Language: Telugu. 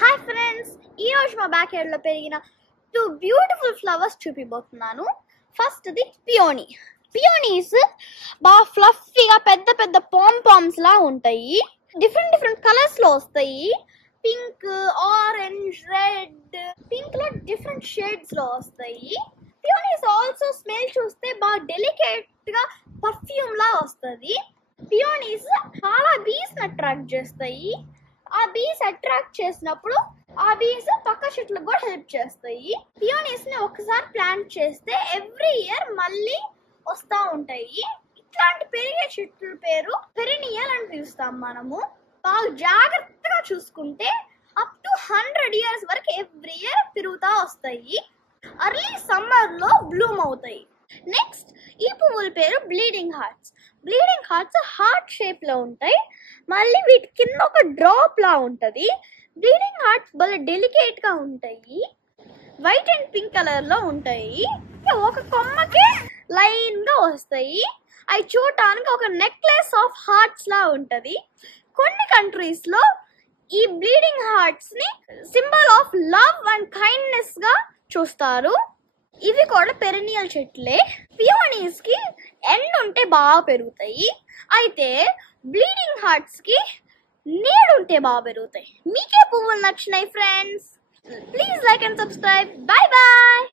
హాయ్ ఫ్రెండ్స్, ఈ రోజు మా బ్యాక్ యార్డ్ లో పెరిగిన 2 బ్యూటిఫుల్ ఫ్లవర్స్ చూపిపోతున్నాను. First the peony. పియోనీస్ బాగా ఫ్లఫీగా పెద్ద పెద్ద పామ్స్ లా ఉంటాయి. డిఫరెంట్ కలర్స్ లో వస్తాయి. పింక్, ఆరెంజ్, రెడ్, పింక్ లో డిఫరెంట్ షేడ్స్ లో వస్తాయి. పియోనీస్ ఆల్సో స్మెల్ చూస్తే బాగా డెలికేట్ గా పర్ఫ్యూమ్ లా వస్తుంది. పియోనీస్ చాలా బీస్ అట్రాక్ట్ చేస్తాయి. ఆ బీస్ అట్రాక్ట్ చేసినప్పుడు ఆ బీస్ పక్క చెట్లకు కూడా హెల్ప్ చేస్తాయి. పియోనీస్ ని ఒకసారి ప్లాంట్ చేస్తే ఎవ్రీ ఇయర్ మళ్ళీ వస్తూ ఉంటాయి. ఇట్లాంటి పెరిగే చెట్ల పేరు పెరినియల్ అని పిలుస్తాం. మనము బాగా జాగ్రత్తగా చూసుకుంటే అప్ టు 100 years వరకు ఎవ్రీ ఇయర్ పెరుగుతా వస్తాయి. అర్లీ సమ్మర్ లో బ్లూమ్ అవుతాయి. నెక్స్ట్ ఈ పువ్వుల పేరు bleeding hearts. Bleeding hearts heart shape లో ఉంటాయి. మళ్ళీ వీటి కింద ఒక డ్రాప్ లా ఉంటది. బ్లీడింగ్ హార్ట్స్ భలే డెలికేట్ గా ఉంటాయి. వైట్ అండ్ పింక్ కలర్ లో ఉంటాయి. ఒక కొమ్మకి లైన్ గా వస్తాయి. అవి చూడటానికి ఒక నెక్లెస్ ఆఫ్ హార్ట్స్ లా ఉంటది. కొన్ని కంట్రీస్ లో ఈ బ్లీడింగ్ హార్ట్స్ ని symbol of love and kindness గా చూస్తారు. ఇవి కూడా పెరినియల్ చెట్లే. పియోనీస్ కి ఎండ్ ఉంటే బాగా పెరుగుతాయి. అయితే బ్లీడింగ్ హార్ట్స్ కి నీడ ఉంటే బాగా పెరుగుతాయి. మీకే పువ్వులు నచ్చినాయి friends? Please like and subscribe. Bye bye.